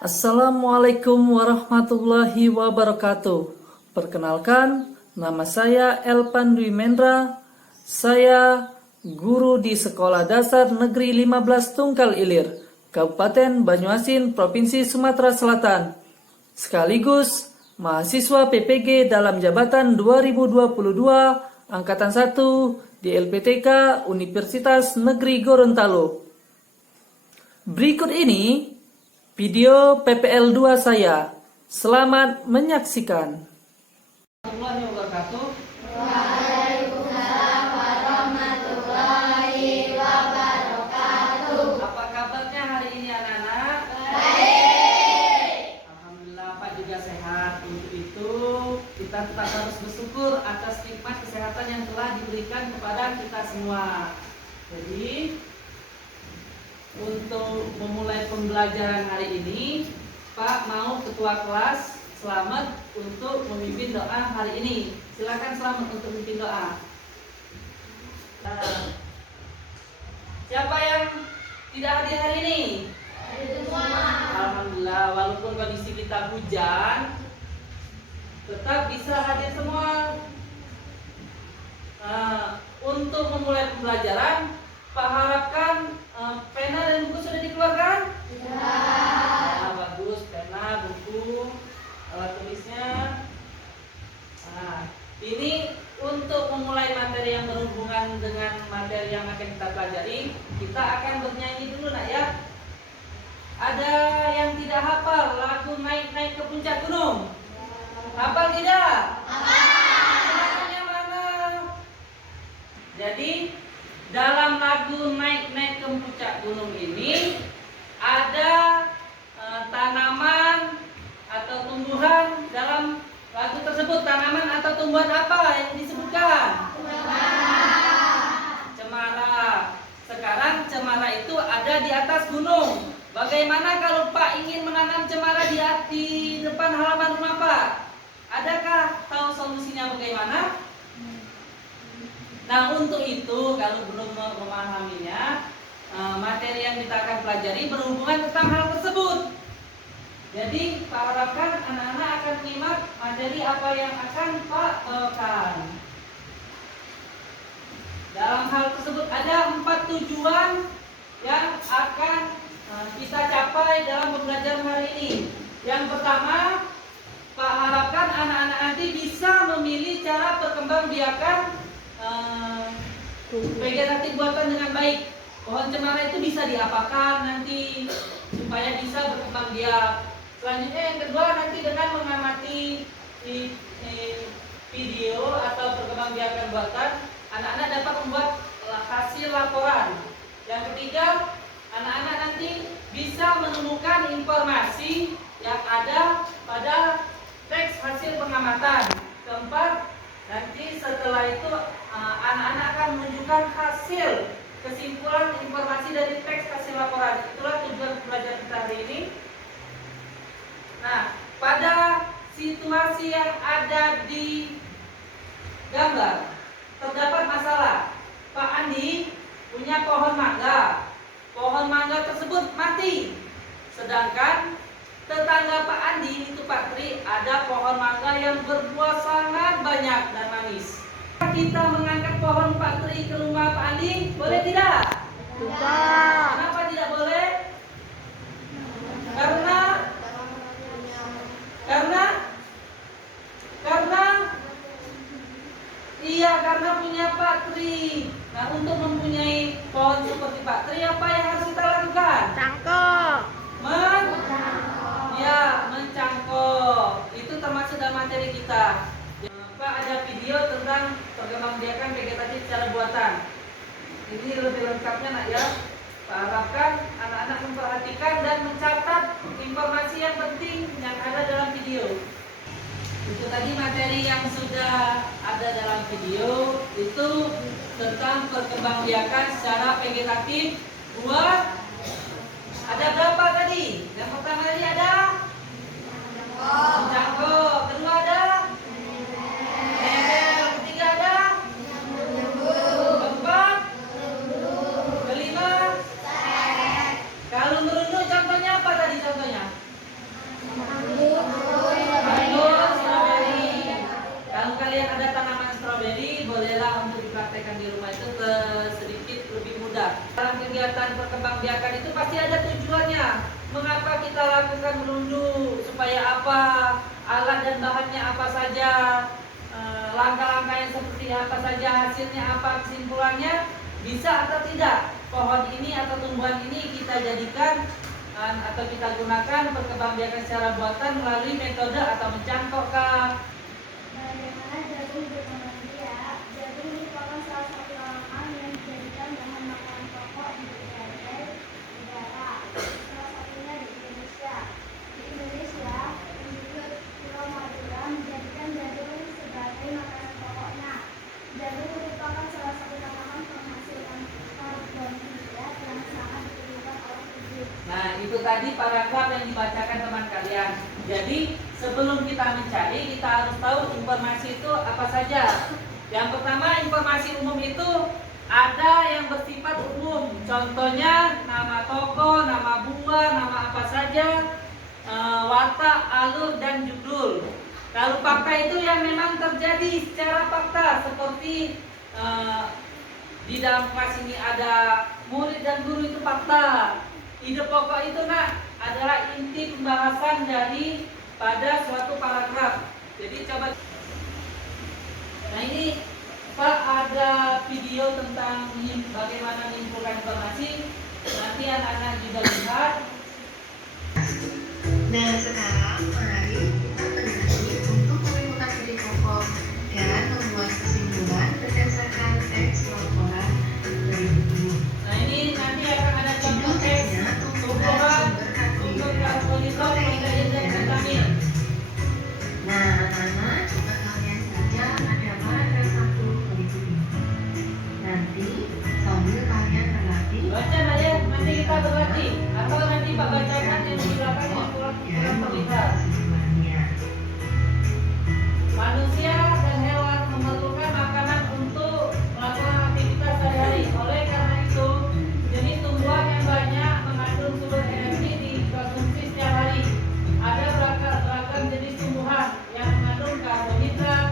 Assalamualaikum warahmatullahi wabarakatuh. Perkenalkan, nama saya Elpan Dwi Mendra. Saya guru di Sekolah Dasar Negeri 15 Tungkal Ilir, Kabupaten Banyuasin, Provinsi Sumatera Selatan. Sekaligus mahasiswa PPG dalam jabatan 2022 Angkatan 1 di LPTK Universitas Negeri Gorontalo. Berikut ini video PPL 2 saya. Selamat menyaksikan. Warahmatullahi wabarakatuh. Waalaikumsalam warahmatullahi wabarakatuh. Apa kabarnya hari ini anak-anak? Baik. Alhamdulillah Pak juga sehat. Untuk itu kita tetap harus bersyukur atas nikmat kesehatan yang telah diberikan kepada kita semua. Jadi untuk memulai pembelajaran hari ini, Pak mau ketua kelas Selamat untuk memimpin doa hari ini. Silakan Selamat untuk memimpin doa. Siapa yang tidak hadir hari ini? Semua. Alhamdulillah, walaupun kondisi kita hujan, tetap bisa hadir semua. Untuk memulai pembelajaran, Pak harapkan pena dan buku sudah dikeluarkan? Ya. Nah, bagus, pena, buku, alat tulisnya. Nah, ini untuk memulai materi yang berhubungan dengan materi yang akan kita pelajari, kita akan bernyanyi dulu nak ya. Ada yang tidak hafal lagu Naik-Naik ke Puncak Gunung? Hafal tidak? Silakan yang mana? Jadi dalam lagu Naik-Naik ke Puncak Gunung ini ada tanaman atau tumbuhan. Dalam lagu tersebut tanaman atau tumbuhan apa yang disebutkan? Cemara. Sekarang cemara itu ada di atas gunung. Bagaimana kalau Pak ingin menanam cemara di depan halaman rumah Pak? Adakah tahu solusinya bagaimana? Nah, untuk itu kalau belum memahaminya, materi yang kita akan pelajari berhubungan tentang hal tersebut. Jadi, Pak harapkan anak-anak akan menyimak materi apa yang akan Pak bawakan. Dalam hal tersebut ada 4 tujuan yang akan kita capai dalam pembelajaran hari ini. Yang pertama, Pak harapkan anak-anak nanti bisa memilih cara perkembangbiakan vegetatif buatan dengan baik. Pohon cemara itu bisa diapakan nanti supaya bisa berkembang biak. Selanjutnya yang kedua, nanti dengan mengamati video atau perkembangbiakan buatan, anak-anak dapat membuat hasil laporan. Yang ketiga, anak-anak nanti bisa menemukan informasi yang ada pada teks hasil pengamatan. Keempat, nanti setelah itu anak-anak akan menunjukkan hasil kesimpulan informasi dari teks hasil laporan. Itulah tujuan pembelajaran kita hari ini. Nah, pada situasi yang ada di gambar terdapat masalah. Pak Andi punya pohon mangga. Pohon mangga tersebut mati. Sedangkan tetangga Pak Andi itu Pak Tri ada pohon mangga yang berbuah sangat banyak dan manis. Kita mengangkat pohon Pak Tri ke rumah Pak Andi, boleh tidak? Tidak. Kenapa tidak boleh? Karena punya Pak Tri. Nah, untuk mempunyai pohon seperti Pak Tri, apa yang harus kita lakukan? Cangkok. Mencangkok. Itu termasuk dalam materi kita. Pak ada video tentang perkembangbiakan vegetatif secara buatan. Ini lebih lengkapnya nak ya. Pak harapkan anak-anak memperhatikan dan mencatat informasi yang penting yang ada dalam video. Itu tadi materi yang sudah ada dalam video, itu tentang perkembangbiakan secara vegetatif buah. Ada berapa tadi? Yang pertama tadi ada mencangkok, kedua ada nempel, ketiga ada keempat, kelima. Kalau merunduk contohnya apa tadi contohnya? kita lakukan dulu, supaya apa, alat dan bahannya apa saja, langkah-langkah yang seperti apa saja, hasilnya apa, kesimpulannya, bisa atau tidak pohon ini atau tumbuhan ini kita jadikan atau kita gunakan perkembangbiakan secara buatan melalui metode atau mencangkokkah. Bagaimana jagung berkembang biak? Jagung merupakan salah satu tanaman yang dijadikan bahan makanan pokok di berbagai negara, salah satunya di Indonesia. Di Indonesia, penduduk Pulau Madura menjadikan jagung sebagai makanan pokoknya. Jagung merupakan salah satu tanaman penghasil karbohidrat yang sangat diperlukan oleh tubuh. Nah, itu tadi paragraf yang dibacakan teman kalian. Jadi, sebelum kita mencari, kita harus tahu informasi itu apa saja. Yang pertama, informasi umum itu ada yang bersifat umum. Contohnya, nama toko, nama buah, nama apa saja, watak, alur, dan judul. Lalu fakta itu yang memang terjadi secara fakta, seperti di dalam kelas ini ada murid dan guru, itu fakta. Ide pokok itu adalah inti pembahasan dari pada suatu paragraf. Jadi coba. Nah ini Pak, ada video tentang bagaimana menyimpulkan informasi. Nanti anak-anak juga lihat. Nah sekarang mari kita berdiskusi untuk menentukan ide pokok dan membuat kesimpulan berdasarkan teks laporan berikut ini. Nah ini nanti akan ada contoh teks tumbuhan, sumber karbohidrat, protein dan vitamin. Nah anak-anak coba kalian saja ada paragraf 1 berikut ini. Nanti sambil kalian berlatih Baca ya, nanti kita berlatih. Atau nanti Pak bacakan yang di belakang yang kurang terlihat. kesimpulannya. Manusia dan hewan memerlukan makanan untuk melakukan aktivitas sehari-hari. Oleh karena itu, jenis tumbuhan yang banyak mengandung sumber energi dikonsumsi setiap hari. Ada beragam jenis tumbuhan yang mengandung karbohidrat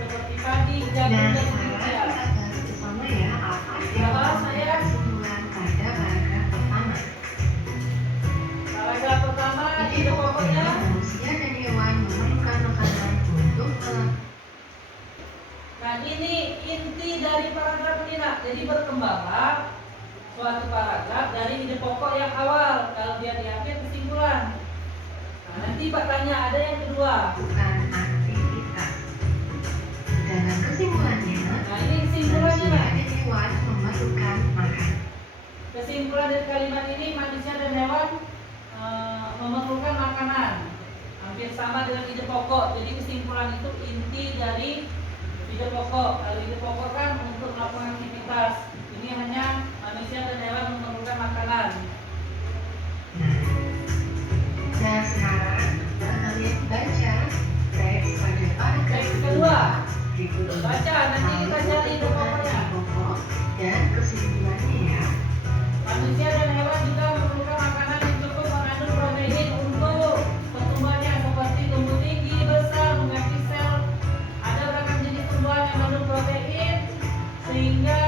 seperti padi, jagung, Nah dan sekarang seterusnya. kita bahas bersama ya apa Ya, yang bahas, menjadi saya. kesimpulan pada paragraf pertama. Paragraf pertama, Ide ide pokoknya pokoknya. manusia dan hewan memerlukan makanan untuk Nah ini inti dari paragraf ini Jadi berkembanglah suatu paragraf dari ide pokok yang awal. Kalau dia di akhir kesimpulan. Nah nanti Pak tanya, ada yang kedua. melakukan aktivitas. Dalam kesimpulannya, Nah ini kesimpulannya manusia Pak. dan hewan memerlukan makan. Kesimpulan dari kalimat ini, manusia dan hewan memerlukan makanan. Hampir sama dengan ide pokok. Jadi kesimpulan itu inti dari ide pokok. Kalau ide pokok kan untuk melakukan aktivitas. Ini hanya manusia dan hewan memerlukan makanan. Nah sekarang coba kalian baca teks pada paragraf Teks kedua. berikut ini. Baca, nanti kita Lalu cari ide tentukan pokoknya. ide pokok dan kesimpulannya ya. Manusia dan hewan juga memerlukan makanan yang cukup mengandung protein untuk pertumbuhannya, seperti tumbuh tinggi, besar, mengganti sel. Ada beragam jenis tumbuhan yang mengandung protein sehingga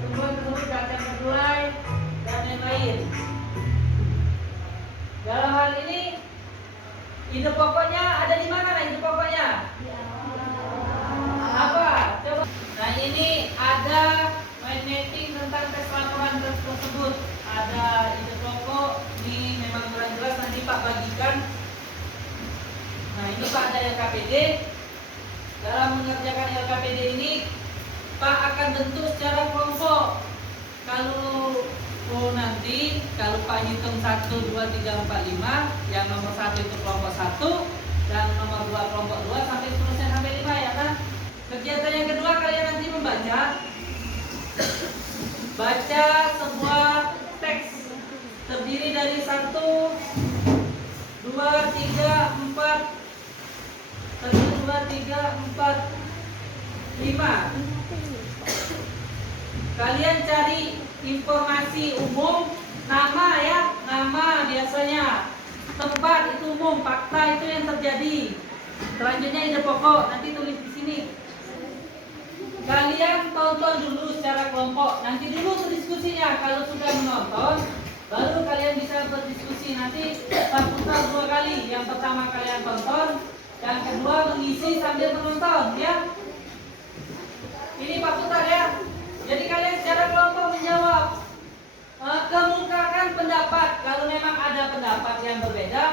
tumbuhan tersebut akan berbuah dan lain-lain. Dalam hal ini ide pokoknya ada di mana? Ide pokoknya apa? Coba. Nah ini ada mapping tentang teks laporan tersebut. Ada ide pokok, ini memang jelas nanti Pak bagikan. Nah ini Pak ada LKPD. Dalam mengerjakan LKPD ini Pak akan bentuk secara kelompok. Nanti kalau Pak hitung 1, 2, 3, 4, 5, yang nomor 1 itu kelompok 1 dan nomor 2 kelompok 2 sampai seterusnya sampai 5 ya kan. Kegiatan yang kedua kalian nanti membaca sebuah teks terdiri dari 1, 2, 3, 4 1, 2, 3, 4, 5. Kalian cari informasi umum, nama ya, nama biasanya, tempat itu umum, fakta itu yang terjadi. Selanjutnya ide pokok, nanti tulis di sini. Kalian tonton dulu secara kelompok, nanti dulu diskusinya. Kalau sudah menonton, baru kalian kita berdiskusi. Nanti Pak putar 2 kali. Yang pertama kalian tonton, yang kedua mengisi sambil menonton ya. Ini Pak putar ya. Jadi kalian secara kelompok menjawab. Kemukakan pendapat. Kalau memang ada pendapat yang berbeda,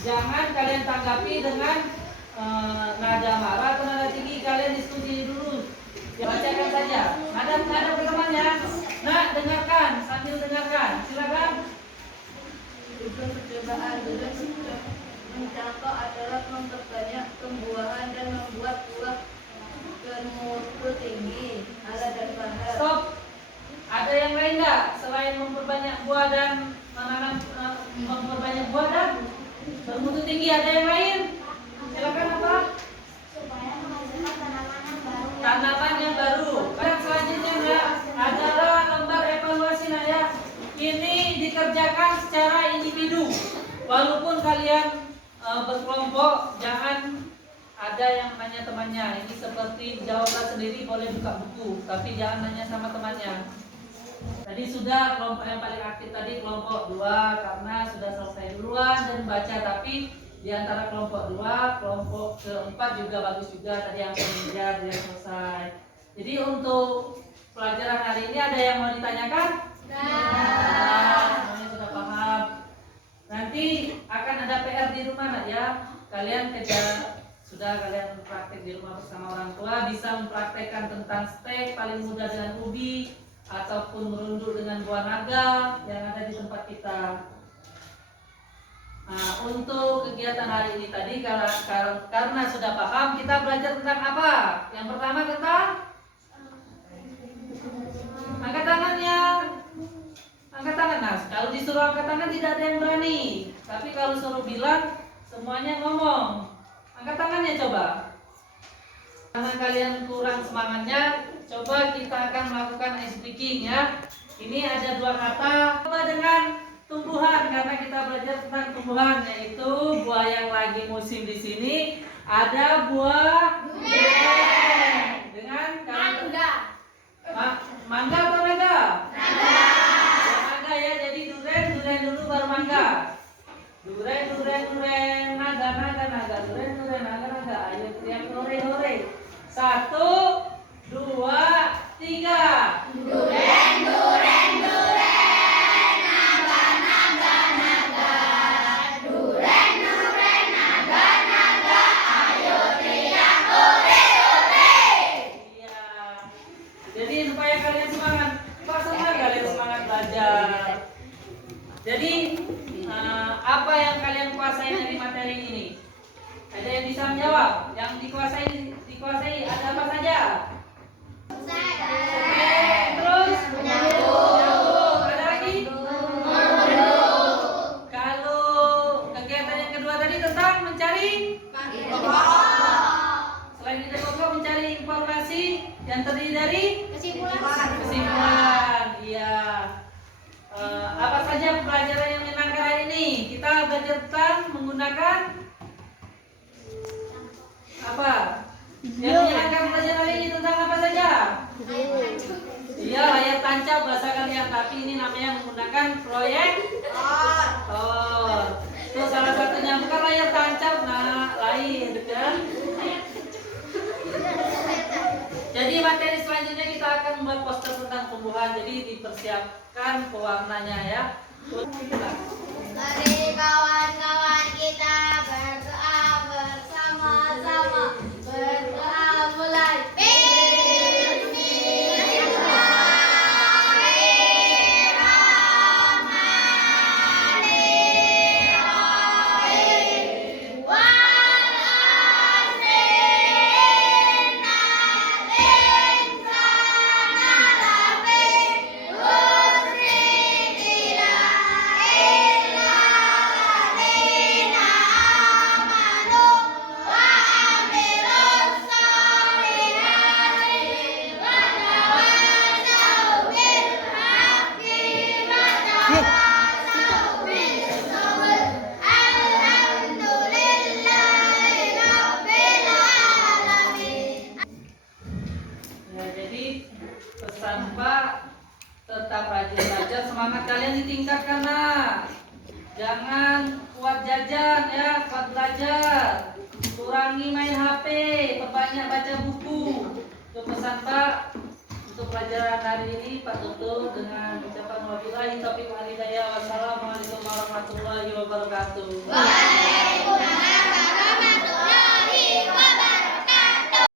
jangan kalian tanggapi dengan nada marah atau nada tinggi. Kalian diskusi dulu. Ya, bacakan saja. Nada pertemuannya. Nah, dengarkan sambil dengarkan. Silakan. Tujuan percobaan mencangkok adalah memperbanyak pembuahan dan membuat buah bermutu tinggi, halal dan mahal. Stop. Ada yang lain nggak selain memperbanyak buah dan menanam memperbanyak buah dan bermutu tinggi? Ada yang lain? Silakan apa? supaya menghasilkan tanaman yang baru. Tanaman yang baru. Dan selanjutnya Mbak, adalah lembar evaluasi nah ya. Ini dikerjakan secara individu. Walaupun kalian berkelompok, jangan ada yang nanya temannya. Ini seperti jawablah sendiri, boleh buka buku, tapi jangan nanya sama temannya. Tadi sudah kelompok yang paling aktif tadi kelompok 2 karena sudah selesai duluan dan baca, tapi di antara kelompok 2, kelompok keempat juga bagus juga tadi yang kemudian dia selesai. Jadi untuk pelajaran hari ini ada yang mau ditanyakan? Semuanya sudah paham. Nanti akan ada PR di rumah nak ya. Kalian kalian praktek di rumah bersama orang tua, bisa mempraktekkan tentang stek paling mudah dengan ubi ataupun merunduk dengan buah naga yang ada di tempat kita. Nah, untuk kegiatan hari ini tadi karena sudah paham, kita belajar tentang apa? Yang pertama tentang angkat tangannya. Angkat tangan. Nah, kalau disuruh angkat tangan tidak ada yang berani. Tapi kalau suruh bilang, semuanya ngomong. Angkat tangannya coba. Karena kalian kurang semangatnya, coba kita akan melakukan ice breaking ya. Ini ada 2 kata. Coba dengan tumbuhan karena kita belajar tentang tumbuhan, yaitu buah yang lagi musim di sini ada buah durian dengan mangga. Mangga atau naga? Naga ya, jadi durian dulu baru mangga. Durian naga durian naga. Ayo teriak hore. 1, 2, 3. Jadi supaya kalian semangat, kalian semangat belajar. Jadi apa yang kalian kuasai dari materi ini? Ada yang bisa menjawab? Yang dikuasai ada apa saja? Terus nyambung. Ada lagi? Kalau kegiatan yang kedua tadi tentang mencari selain ide pokok mencari informasi yang terdiri dari kesimpulan. Iya. Apa saja pelajaran yang menyenangkan hari ini? Kita belajar tentang menggunakan apa? Yang menyenangkan pelajaran hari ini tentang apa saja? Iya, layar tancap bahasa kalian, tapi ini namanya menggunakan proyektor. Itu salah satunya, bukan layar tancap, nah lain kan? Jadi materi selanjutnya kita akan membuat poster tentang tumbuhan. Jadi dipersiapkan pewarnanya ya. Mari kawan-kawan kita berdoa bersama-sama. Berdoa mulai. Ya, jadi pesan Pak, tetap rajin belajar, semangat kalian ditingkatkan nak. Jangan kuat jajan ya, kuat belajar. Kurangi main HP, perbanyak baca buku. Itu pesan Pak untuk pelajaran hari ini. Pak tutup dengan ucapan wabillahi taufiq wal hidayah. Wassalamualaikum warahmatullahi wabarakatuh. Waalaikumsalam.